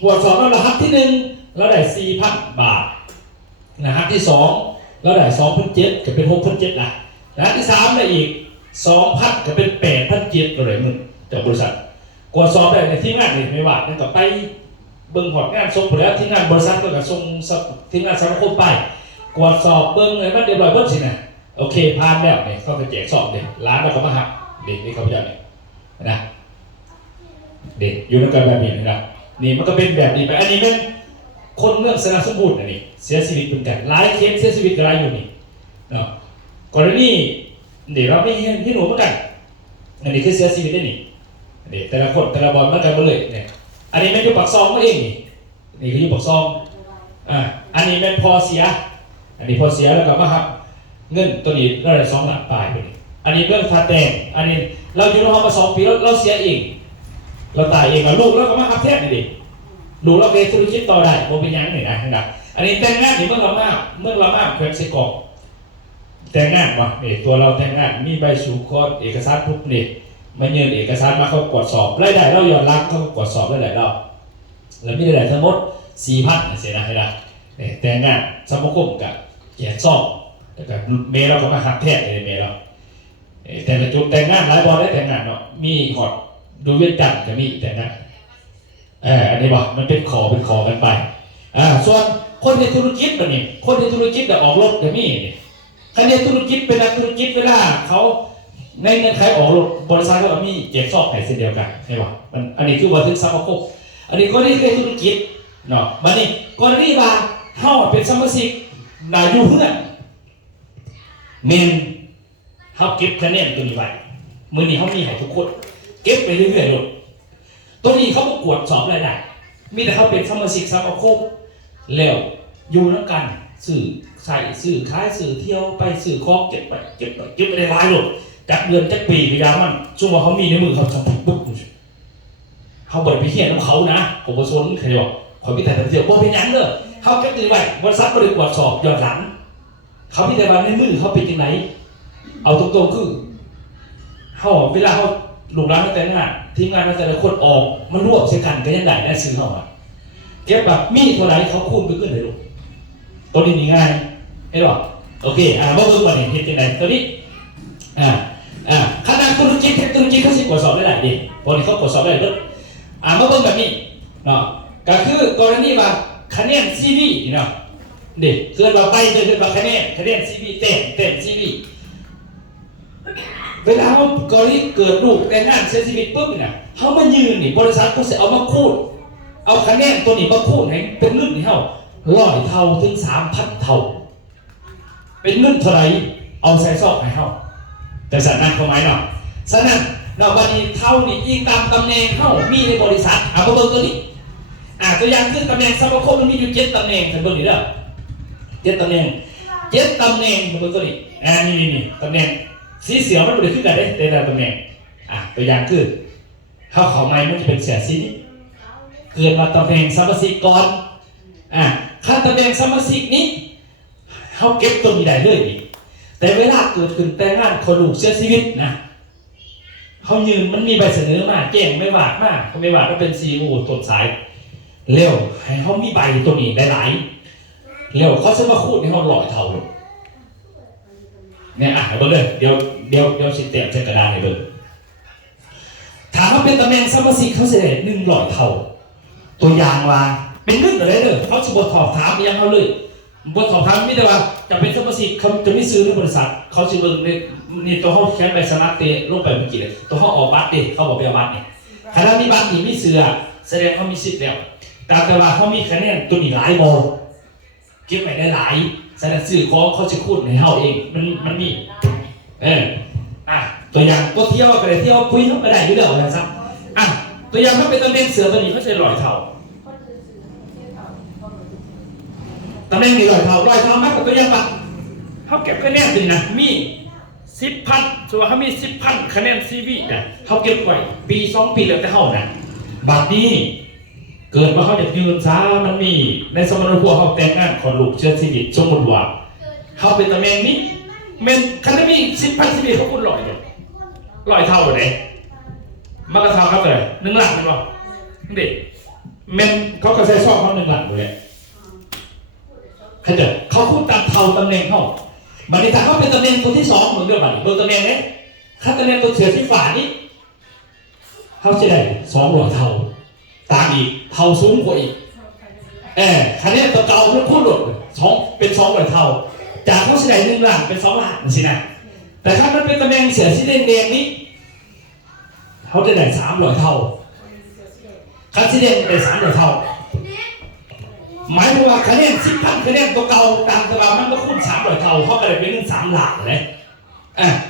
กลัวสอบเราหักที่1เราได้ 4,000 บาทนะหักที่2เราได้ 2,700 ก็เป็น 6,700นะหักที่3ได้อีก 2,000 ก็เป็น 8,700ก็เลยมึงจากบริษัทกลัวสอบได้ในที่งานนี่ไม่ว่านั่นก็ไปเบิ่งหอดงานส่งไปแล้วที่งานบริษัทก็ส่งที่งานสมาคมไปกวดสอบเบิ่งเลยมันเรียบร้อยเบิ่งสินะโอเคผ่านแล้วเนี่ยเขาจะแจกสอบเด็กร้านเราก็มาหักเด็กนี่เขาจะเนี่ยนะเด็กอยู่ในการแบบนี้นะครับนี่มันก็เป็นแบบนี้ไปอันนี้เป็นคนเมืองสระสมบูรณ์อันนี้เสียชีวิตเป็นกันหลายเคสเสียชีวิตกันหลายอยู่นี่เนาะกรณีเดี๋ยวเราไม่เห็นที่หนูเหมือนกันอันนี้คือเสียชีวิตได้นี่เด็กแต่ละคนแต่ละบอลเหมือนกันหมดเลยเนี่ยอันนี้เป็นอยู่ปากซองก็เองนี่คืออยู่ปากซองอันนี้เป็นพอเสียอันนี้พอเสียแล้วก็มาหักเงินตัวนี้เราได้2 ล้านปลายไปนี่อันนี้เรื่องค่าแต่งอันนี้เราอยู่ในห้องมา2 ปีเราเสียเองเราตายเองแล้วลูกเราก็มาหักแทนนี่ดิลูกเราเป็นธุรกิจต่อได้ผมเป็นยังไงนะครับอันนี้แต่งงานที่เมื่อเรามาแขวงเซกอกแต่งงานวะนี่ตัวเราแต่งงานมีใบสุขเอกสารทุกนี่มาเงินเอกสารมาเขากดสอบรายได้เราย้อนหลังเขากดสอบรายได้เราแล้วมีรายได้ทั้งหมด 4,000 เสียนะให้ได้แต่งงานสมาคมกับแจกซองแล้วก็เมย์เราก็มาหักแทนในเมย์เราแต่ละจุดแต่งงานหลายบอลได้แต่งงานเนาะมีหอดดูเวียนจันทร์ก็มีแต่งงานอันนี้บอกมันเป็นขอกันไปส่วนคนในธุรกิจแบบนี้คนในธุรกิจจะออกรถก็มีใครในธุรกิจเป็นนักธุรกิจเวลาเขาในเงินใครออกรถบริษัทก็มีแจกซองให้เช่นเดียวกันใช่ป่ะมันอันนี้คือว่าถึงสมาคมอันนี้ก็นี่คือธุรกิจเนาะบัดนี้กรณีว่าเฮาเป็นสมาชิกได้อยู่เพื่อนเมนเฮาเก็บคะแนนตัวนี้ไว้มื้อนี้เฮามีให้ทุกคนเก็บไปเรื่อยๆลูกตัวนี้เขาบ่กวดสอบรายได้มีแต่เขาเป็นสมาชิกสมาคมแล้วอยู่นำกันซื้อใส่ซื้อขายซื้อเที่ยวไปซื้อของเก็บไปได้หลายลูกจักเดือนจักปีก็ยามมันช่วงว่าเขามีในมือเขาทำปุ๊บเขาบ่ได้ไปเฮียนของเขานะผมบ่สนใครบอกเขามีแต่ทำเที่ยวบ่เป็นหยังเด้อเขาเก็บตัวไว้บริษัทบ่ได้กวดสอบย้อนหลังเขามีแต่ว่าในมือเขาเป็นจังไดเอาตรงๆคือเฮาเวลาเฮาลูกหลานแต่งงานทีมงานแต่ละคนออกมันรวบใส่กันก็ยังได้นะซื้อเฮาเก็บแบบมีเท่าไหร่เขาคูณไปขึ้นเลยลูกตัวนี้ง่ายเห็นบ่โอเคบ่คือว่านี่เฮ็ดจังได๋ตัวนี้คณะธุรกิจเขาสิกวดสอบได้หลายดิพอนี้เขากวดสอบได้เด้อมาเบิ่งแบบนี้เนาะก็คือกรณีว่าคะแนน CV เนาะเด็กคือเราไปจนถึงคะแนน CV เต็ม CV เวลาเขากรณีเกิดลูกแต่งงานเสียชีวิตปุ๊บเนี่ยเขามายืนนี่บริษัทเขาจะเอามาคูณเอาคะแนนตัวนี้มาคูณให้เป็นเงินให้เขา100 เท่าถึง 3,000 เท่าเป็นเงินเท่าไหร่เอาใส่ซอกให้เขาแต่สันนั้นเขาหมายเนาะฉะนั้นเราวันนี้เท่านี่อีกตามตำแหน่งเขามีในบริษัทเอามาเบิ่งตัวนี้ตัวอย่างคือตำแหน่งสมาคมมันมีอยู่7 ตำแหน่งเห็นเบิ่งนี่เด้อ7 ตำแหน่งมาเบิ่งตัวนี้นี่ตำแหน่งสีเสียวมันบ่ได้ขึ้นกันได้แต่ละตำแหน่งตัวอย่างคือเขาไม้มันจะเป็นเสียสีนี้เกิดมาตำแหน่งสมาชิกก่อนขั้นตำแหน่งสมาชิกนี้เขาเก็บตัวนี้ได้เลยนี่แต่เวลาเกิดขึ้นแต่งงานคนลูกเสียชีวิตนะเขายืนมันมีใบเสนอมาแจ้งไม่วาดมากเขาไม่วาดก็เป็นซีอูต้นสายเร็วให้เขามีใบตัวนี้ได้หลายเร็วเขาจะมาคูดให้เขา100 เท่าเนี่ยเบิ่งเลยเดี๋ยวสิเตะใส่กระดาษให้เบิ่ง ถามว่าเป็นตำแหน่งสมาชิกเขาเสีย100 เท่าตัวอย่างว่าเป็นเรื่องอะไรเด้อเขาจะบทสอบถามยังเขาเลยบทสอบถามไม่ได้ว่าจะเป็นสมาชิกเขาจะไม่ซื้อในบริษัทเขาจะเบิ่งในตัวเขาแค่ไปสมัครเตะลงไปเมื่อกี้เลยตัวเขาออกบัตรเด็กเขาบอกไปเอาบัตรเนี่ยขณะมีบัตรที่ไม่ซื้อแสดงเขามีสิทธิ์แล้วแต่ว่าเขามีคะแนนตัวนี้หลายโมเก็บไว้ได้หลายแสดงสื่อของเขาจะคูดในเขาเองมันมีตัวอย่างตัวเที่ยวก็ได้เที่ยวคุยเขาก็ได้อยู่แล้วนะครับตัวอย่างเขาเป็นตำแหน่งเสือตัวนี้เขาจะ100 เท่าตำแหน่งนี้100 เท่ามากกว่าตัวอย่างปะเขาเก็บคะแนนดีนะมี10,000ส่วนเขามี10,000คะแนนซีวีนะเขาเก็บไว้ปี2 ปีแล้วแต่เขานะบัดนี้เกิดมาเขาอยากยืนช้ามันมีในสมรภูมิเขาแต่งงานขอลูกเชื้อชีวิตสมมติว่าเขาเป็นตำแหน่งนี้มันคันมี10,000ซีวีเขาพูด100 เท่าเลยมากระทำครับเลย1 หลักมันหรอเด็กเมนเขากระใช้ซ่อมเขา1 หลักเลยเขาพูดตามเท่าตำแหน่งเขาบัดนี้ถ้าเขาเป็นตำแหน่งตัวที่2เหมือนเดิมบัดนี้โดยตำแหน่งนี้ถ้าตำแหน่งตัวเสือที่ฝานี้เขาจะได้200 เท่าตามอีกเท่าสูงกว่าอีกคะแนนตัวเก่าเพื่อพูดหลดเป็น200 เท่าจากเขาจะได้1 หลักเป็น2 หลักสินะแต่ถ้ามันเป็นตำแหน่งเสือที่แดงนี้เขาจะได้300 เท่าคันที่แดงได้300 เท่าหมายถึงว่าคะแนน10,000คะแนนตัวเก่าตามตารางมันก็คูณ300 เท่าเขาก็ได้เป็น3 หลักเลย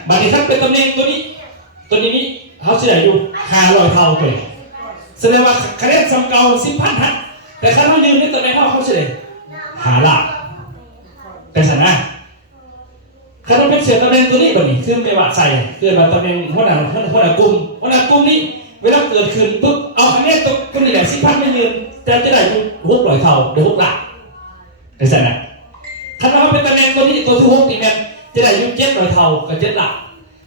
บัดนี้ถ้าเป็นตำแหน่งตัวนี้เขาจะได้อยู่500 เท่าเลยแสดงว่าคะแนนสำเก่า10,000ฮะแต่ถ้าเรายืนในตำแหน่งเขาจะได้5 หลักแต่สันนะถ้าเราเป็นเสือตำแหน่งตัวนี้แบบนี้คือไม่ว่าใส่เกิดมาตำแหน่งหัวหน้ากลุ่มนี้เวลาเกิดขึ้นปุ๊บเอาคะแนนตัวนี้แหละ10,000ไม่ยืนแต่จะได้อยู่600 เท่าได้6 หลักแต่สันนะถ้าเราเป็นตำแหน่งตัวนี้ตัวที่6นี่แม่จะได้อยู่700 เท่ากับ7 หลัก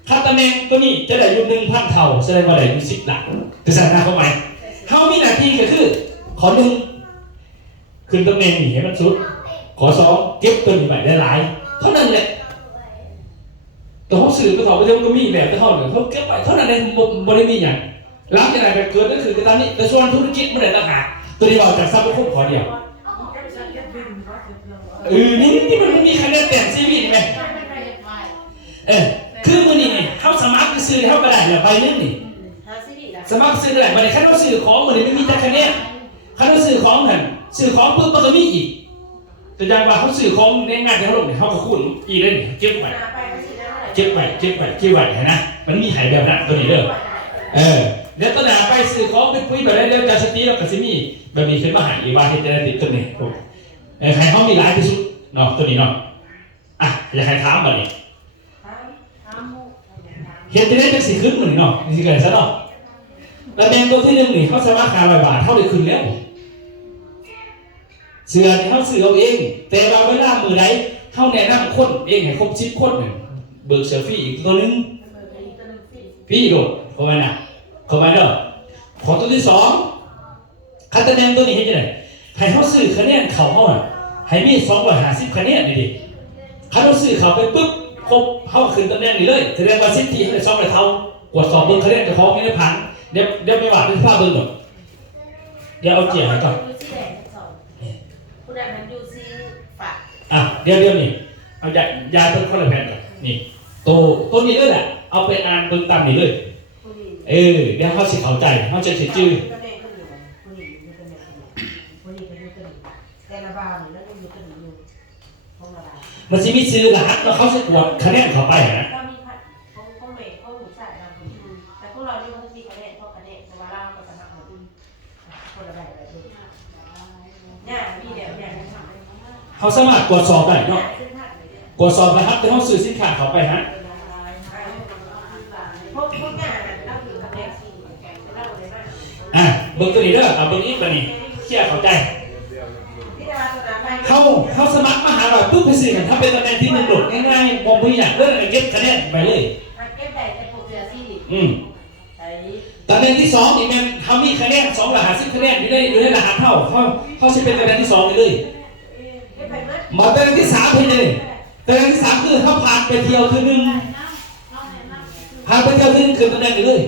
ถ้าตำแหน่งตัวนี้จะได้อยู่1,000 เท่าแสดงว่าได้อยู่10 หลักแต่สันนะเข้าไหมเขามีหน้าที่ก็คือขอ1ขึ้นตำแหน่งนี้ให้มันสุดขอ2เก็บตัวนี้ไว้ได้หลายเท่านั้นแหละแต่เขาสื่อไปถอดไปเท่าก็มีแบบเท่าหนึ่งเขาเก็บไว้เท่านั้นในบริมีอย่างหลังจากนั้นไปเกิดนั่นคือตอนนี้แต่ส่วนธุรกิจไม่ได้ต่างหากตัวนี้เราจากทรัพย์ก็ขอเดียวนี่มันมีคะแนนแต่งซีวีไหมคือมือนี่เขาสมัครซื้อเขาก็ได้แล้วไปนึงนี่สมัครซื้อได้ไปในขั้นว่าซื้อของมือนี่ไม่มีแต่คะแนนขั้นว่าซื้อของหันซื้อของปุ๊บมันก็มีอีกแต่อย่างว่าเขาซื้อของในงานที่เขาลงเนี่ยเขาก็คูณอีกเลยนี่เก็บไว้นะมันมีหายแบบนั้นตัวนี้เด้อเดี๋ยวต้นหนาไปซื้อของเป็นปุ้ยแบบนั้นเดี๋ยวจะสตีเรากับซิมี่แบบนี้ขึ้นมาหายอีวาที่จะได้ติดตัวนี้ใครเขามีหลายที่สุดเนาะตัวนี้เนาะอยากใครถามแบบนี้เห็นจะได้จะสีขึ้นเหมือนเนาะสีเกิดซะเนาะแล้วแดงตัวที่1นี่เขาสามารถขาย100 บาทเท่าได้คืนแล้วเสือที่เขาซื้อเอาเองแต่ว่าเวลามือใดเขาแนะนำคนเองให้ครบ10 คนเนี่ยเบิกเซลฟี่อีกตัวนึงพี่โดดเข้ามานะเข้ามาเด้อขอตัวที่2คะแนนตัวนี้ให้ยังไงให้เขาซื้อคะแนนเขาให้มี250 คะแนนนี่ดิเขาซื้อเขาไปปุ๊บครบเขาขึ้นตำแหน่งนี้เลยแสดงว่าสิทธิเขาได้200 เท่ากดสอบเบิกคะแนนจะฟ้องไม่ได้พันเดี๋ยวไม่ว่าเป็นภาพเบิกหรอกเดี๋ยวเอาเจี๋ยให้ก่อนเดี๋ยวนี่เอายาต้นข้อละแผ่นก่อนนี่ตัวนี้เลยแหละเอาไปอ่านเบิ่งตามนี่เลยเดี๋ยวเขาสิเข้าใจเขาจะจื้อมันจะมีซื้อรหัสแล้วเขาจะกดคะแนนเข้าไปนะเขาสามารถกดสอบได้เนาะกดสอบรหัสที่เขาซื้อสินค้าเข้าไปฮะเบิ่งตัวนี้เด้อเบิ่งอีกตัวนี้เชื่อเข้าใจเขาสมัครมหาลัยปุ๊บไปซื้อกันถ้าเป็นตำแหน่งที่1 โดดง่ายๆมองไม่อยากเลิกเก็บคะแนนไปเลยตำแหน่งที่2นี่มันเขามีคะแนน250 คะแนนอยู่ในรหัสเท่าเขาจะเป็นตำแหน่งที่2เลยมาตำแหน่งที่3เป็นเลยตำแหน่งที่3คือเขาผ่านไปเที่ยวคือ1คือตำแหน่งเลย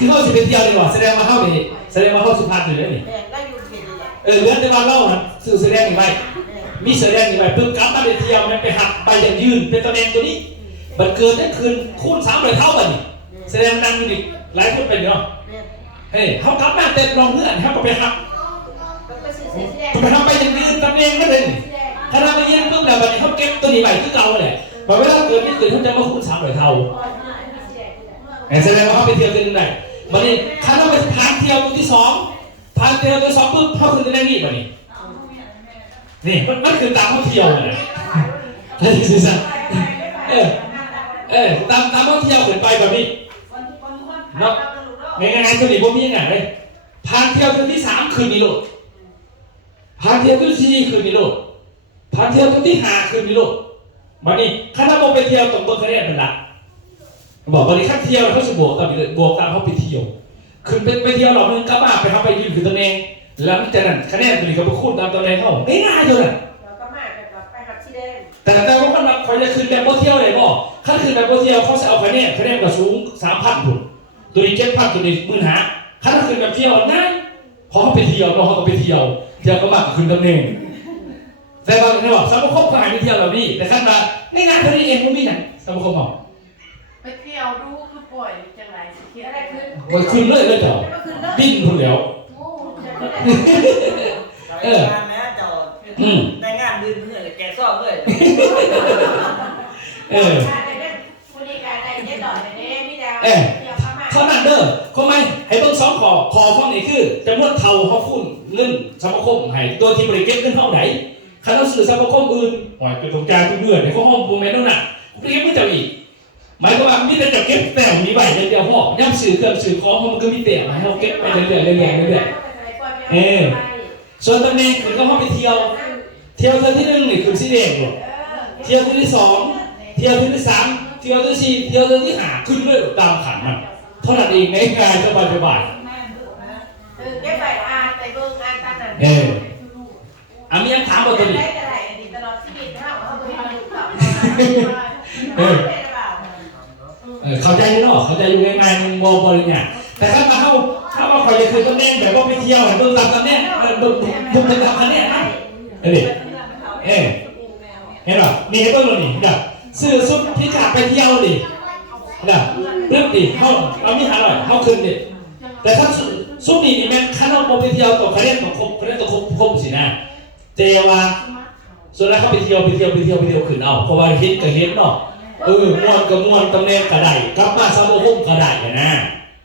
คือเขาสิไปเที่ยวดีกว่าแสดงว่าเข้าไปแสดงว่าเข้าสุพรรณอยู่แล้วนี่ แม่ก็อยู่เขตนี่แหละ เหลือแต่ว่าเล่าสื่อแสดงอีกไปมีแสดงอีกไปเพิ่งกลับมาไปเที่ยวมันไปหักไปอย่างยืนเป็นตำแหน่งตัวนี้บัดเกิดได้คืนคูณ3เลยเท่ากันนี่แสดงมันดังอยู่ดิหลายคนเป็นเนาะเฮ้ยเขากลับมาเต็มรองเงื่อนเขาก็ไปหัก ไปซื้อเสียแดง ไปทำไปอย่างยืนตำแหน่งไม่เป็นถ้าทำไปยืนเพิ่งแต่บัดนี้เขาเก็บตัวนี้ไปคือเก่าแหละพอเวลาเกิดนี่เกิดเขาจะมาคูณ3เลยเท่าแสดงว่าเขาไปเที่ยวกันได้บัดนี้ถ้าเราไปพานเที่ยวตัวที่2พานเที่ยวตัว2ปุ๊บเขาขึ้นตำแหน่งนี้บัดนี้นี่มันคือตามเขาเที่ยวนะแล้วที่สุดตามเขาเที่ยวขึ้นไปแบบนี้เนาะง่ายๆตัวนี้พวกนี้ง่ายเลยพานเที่ยวตัวที่3คืนนี้โลดพานเที่ยวตัวที่4คืนนี้โลดพานเที่ยวตัวที่5คืนนี้โลดบัดนี้ถ้าเราไปเที่ยวตรงบนทะเลเป็นหลักบอกวันนี้ข้าเที่ยวเขาจะบวกกับเขาไปเที่ยวขึ้นไปเที่ยวหลอกนึงก็มาไปเขาไปยืนคือตำแหน่งหลังจากนั้นคะแนนตัวนี้เขาไปคูณตามตำแหน่งเขาง่ายๆเลย เราก็มาไปหักที่แดง แต่ว่าคนเขาจะขึ้นแบบโบเที่ยวเลยบ่ถ้าขึ้นแบบโบเที่ยวเขาจะเอาคะแนนก็สูง 3,000 พุ่นตัวนี้ 7,000 ตัวนี้15,000ถ้าขึ้นแบบเที่ยวง่ายพอเขาไปเที่ยวเขาก็ไปเที่ยวก็มากขึ้นตำแหน่งแต่บางทีบอกสมาคมก็หายไปเที่ยวแบบนี้แต่ขั้นมาง่ายๆเท่านี้เองมันมีอย่างสมาคมบอก ไปเที่ยวดูคือปล่อยจังไรสิเที่ยว อะไรขึ้น มันขึ้นเลยเจ้าดิ้นพุ่นแล้ว โอ้ งานนะจอดในงานดื่มเพื่อนเลยแกซ่อมเลย คนดีการได้ได้ดอกไปเนี่ยพี่ดาวเที่ยวเข้ามา เท่านั้นเด้อเขาไม่ให้เบิ่ง2คอฟังนี่คือจำนวนเท่าเขาฟุ้นเงินสมาคมให้ตัวที่บริเก็บเงินเท่าไหร่คันเราซื้อสมาคมอื่นหอยเป็นตรงกลางทุกเดือนในข้อห้องปูแมนนั่นน่ะบริเก็บไม่เจ้าอีกหมายความว่ามีแต่จะเก็บแต่มีใบเดียวพอย่ำสื่อเครื่องสื่อของมันก็มีแต่ให้เราเก็บไปเรื่อยๆส่วนตำแหน่งคือเขาไปเที่ยวเที่ยวที่1นี่คือสีแดงหรอกเที่ยวที่2เที่ยวที่3เที่ยวที่4เที่ยวที่5ขึ้นเรื่อยตามขันมันเท่านั้นเองง่ายๆสบาย แกไปอ่านไปเบิ่งอ่านตามนั้น มียังถามว่าตัวนี้ ได้แต่ไหนอดีตตลอดชีวิตนะเขาเคยมาดูต่อเข้าใจอยู่เนาะเข้าใจอยู่ง่ายๆมึงบริเนี่ยแต่ถ้ามาถ้าว่าใครจะคือตำแหน่งแบบว่าไปเที่ยวเบิ่งตามตำแหน่งเบิ่งตามคะแนนนะเห็นป่ะนี่ให้เบิ่งเลยนี่แบบซื้อซุปพิการไปเที่ยวดิแบบเรื่องดิเรามี500เขาขึ้นดิแต่ถ้าซุปนี่แม่งข้าเราไปเที่ยวต่อคะแนนต่อครบสินะแต่ว่าส่วนแรกเขาไปเที่ยวขึ้นเอาเพราะว่าเห็นก็เห็นเนาะม่วนกับม่วนตำแหน่งกระไดกลับมาสมาคมกระไดนะ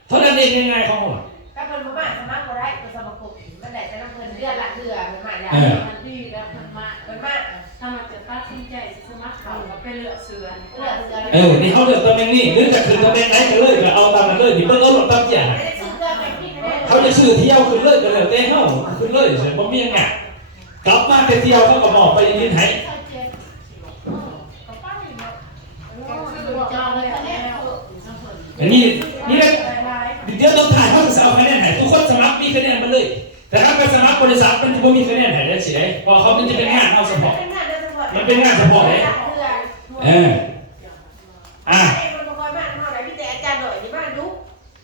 เท่านั้นเองง่ายๆเขาบอก ถ้าเป็นผู้มาสมัครก็ได้เป็นสมาคมมันได้แต่น้ำเงินเดือนละเดือนมันมาอย่าง มันดีแล้วมันมา มันมา ถ้ามันจะตัดสินใจสมัครเขาก็ไปเลือกเสือ เดือน นี่เขาเลือกตำแหน่งนี้หรือจะขึ้นตำแหน่งไหนก็เลยก็เอาตามนั้นเลยนี่เพิ่งเอาหลดตามเจ้า ไม่ได้ซื้อเดือนแบบนี้เลย เขาจะซื้อเที่ยวขึ้นเลยก็แล้วแต่เขาขึ้นเลยเสร็จบ่มีอย่างกลับมาแต่เที่ยวเขาก็บอกไปยืนให้ จองเลยคะแนน อันนี้เดี๋ยวต้องถ่ายเขาจะเอาคะแนนให้ทุกคนสมัครมีคะแนนมาเลยแต่ถ้าเป็นสมัครบริษัทมันจะไม่มีคะแนนให้ได้สิเพราะเขามันจะเป็นงานเอาเฉพาะมันเป็นงานเฉพาะเลยมันคอยมากเท่าไหร่พี่แต่อาจารย์หน่อยที่บ้านดู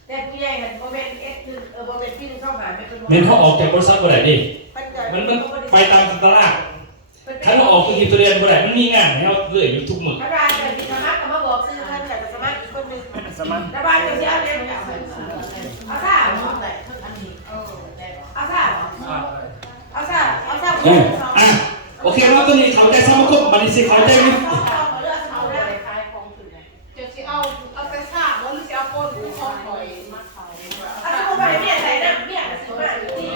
แต่พี่ใหญ่เห็นโมเมนต์เอ็กซ์คือโมเมนต์พี่เข้าหาไม่เป็น เมนเขาออกจากบริษัทบ่ได้ดิมันไปตามตลาดถ้าเราออกคือตัวเรียนบ่ได้มันมีงานให้เราเรื่อยอยู่ทุกมื้อ ระบายเกิดสมัครก็มาบอกซื้อท่านกับสมัครอีกคนนึงระบายเกิดที่เอาเล่นเอาซ่าโอเคว่าตัวนี้เขาได้สมาคมมันสิเขาได้ จะสิเอาไปสร้างแล้วหรือจะเอาโคนหูคอนปล่อยมาเขา เอาสมุนไพรเนี่ยใส่น้ำเนี่ยสมุนไพรที่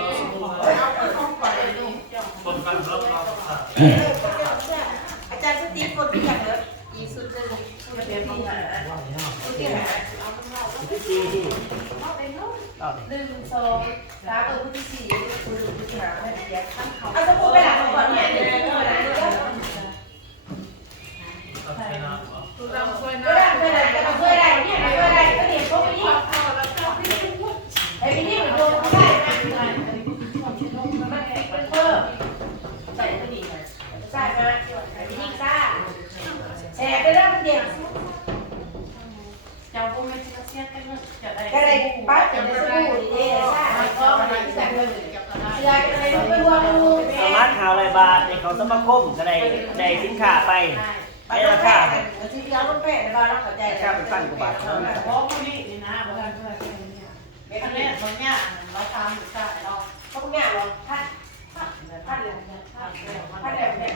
เอาไปคอนปล่อยนี่ อาจารย์สตีฟคนที่อยากเลิศอีสุดเลยเดี๋ยวพี่หาพี่หาเอาไปเข้าเอาไปเข้า1 2 3ผู้ที่4ผู้ที่5ให้แยกขั้นเขาเอาสมุนไปหลังก่อนเนี่ยเดี๋ยวเราช่วย ก็ นะ ได้เนี่ยก็ได้ก็เดี๋ยวพวกนี้ไอ้พี่มันโดนเขาได้นะมันเป็นเพิ่มใส่ตัวนี้ใส่มาไอ้พี่ซ่าแชร์ไปแล้วมันเด็ก เจ้าพวกไม่เชื่อกันจะได้ ก็ได้ป้าจ 500 บาทในเขาสมาคมก็ได้สินค้าไป ไปราคาที่เราต้องแปะในบ้านเราเข้าใจ ราคาเป็นพันกว่าบาท เพราะคนนี้นี่นะเพราะท่านเพื่อนเนี่ยอันนี้บางอย่างเราทำอยู่ใต้เรา เขาพวกเนี้ยเราท่านเลยท่านแบบเนี้ย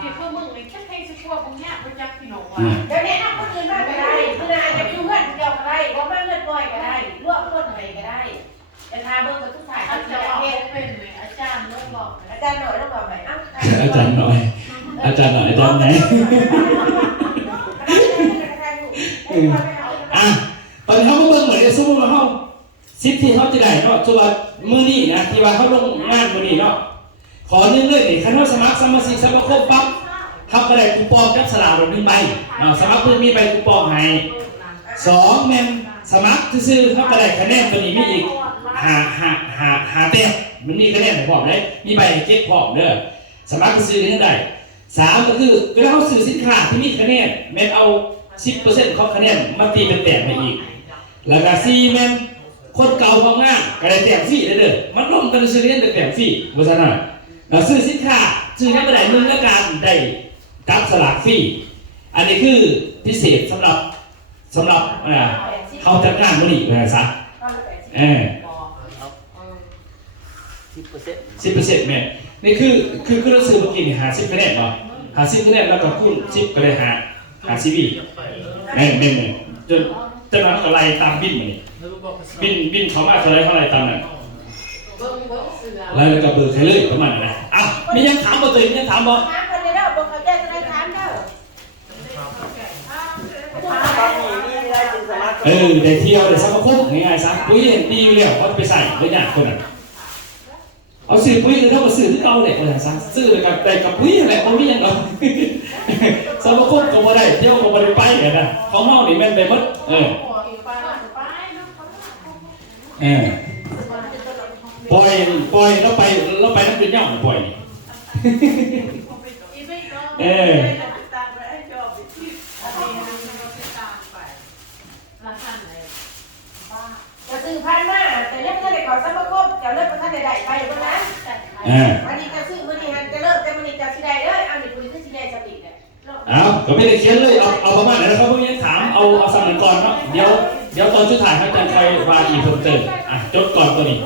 นี่พวกมึงนี่แค่เพลงชั่วพวกเนี้ยรู้จักพี่น้องว่า เดี๋ยวนี้ทำคนอื่นมากก็ได้คือนายจะไปดูเพื่อนเดียวก็ได้ว่ามาเงินปล่อยก็ได้รวบรวมไหนก็ได้จะทาเบอร์กับทุกถ่าย ถ้า ที่ จะ จะ เอา เห็น เป็นอาจารย์เลิกบอก อาจารย์หน่อยต้องบอกไหมอ้าว อาจารย์หน่อยอาจารย์ไหน อ่ะตอนนี้เขาเบิ่งเหมือนจะสู้มาเขาสิทธิ์ที่เขาจะได้เนาะตัวมือนี่นะที่ว่าเขาลงงานมือนี่เนาะขอเนื่องเลยนี่คันว่าสมัครสมาชิกสมาคมปั๊บเขาก็ได้คูปองจับสลากรถ1 ใบเนาะสมัครเพื่อมีใบคูปองให้2แม่นสมัครซื่อๆเขาก็ได้คะแนนตัวนี้มีอีก5 แต้มมันมีคะแนนให้พร้อมได้มีใบเก็บพร้อมเด้อสมัครซื่อๆนี่ได้3ก็คือเวลาเขาซื้อสินค้าที่มีคะแนนแม่นเอา10% ของคะแนนมาตีเป็นแต้มให้อีกแล้วก็4แม่นคนเก่าของงานก็ได้แต้มฟรีเด้อมันรวมกันซื้อเรียนได้แต้มฟรีว่าซั่นน่ะแล้วซื้อสินค้าซื้อยังบ่ได้1ละกันได้จับสลากฟรีอันนี้คือพิเศษสำหรับเขาจัดงานมื้อนี้ว่าซะ10% แม่นี่คือเราซื้อเมื่อกี้นี่50คะแนนเนาะ50คะแนนแล้วก็คูณ10ก็ได้50อีกแม่นจนนั้นก็ไล่ตามบินมานี่บินเขามาเท่าไรตามนั้นไล่แล้วก็เบิกให้เลยประมาณนั้นนะอ่ะมียังถามบ่ตื่นยังถามบ่ ถามคนนี้เราบอกเขาจะได้ถามเด้อ ตอนนี้มีรายชื่อสมัคร ได้เที่ยวได้สมาคมง่ายๆซะปุ้ยเห็นดีอยู่แล้วเขาไปใส่ไว้หน้าคนนั้นเอาซื้อปุ้ยหรือเท่ากับซื้อที่เก่าแหละว่าซั่นซะซื้อแล้วก็ได้กับปุ้ยแหละบ่มีหยังหรอกสมาคมก็บ่ได้เที่ยวก็บ่ได้ไปนะของเฮานี่แม่นไปหมดปล่อยเราไปน้ำเดือดย่ำปล่อยจะซื้อพันมาแต่ยังไม่ได้ก่อสมาคมจะเลิกประธานใดๆไปอยู่ตรงนั้นวันนี้จะซื้อวันนี้จะเลิกแต่วันนี้จะสิได้เลยอันนี้คุณคือสิได้สติเนี่ย เอาก็ไม่ได้เขียนเลยเอาประมาณไหนนะครับพวกนี้ถามเอาสำเร็จก่อนเนาะเดี๋ยวตอนสุดท้ายให้อาจารย์ใครวาอีเพิ่มเติมจดก่อนตัวนี้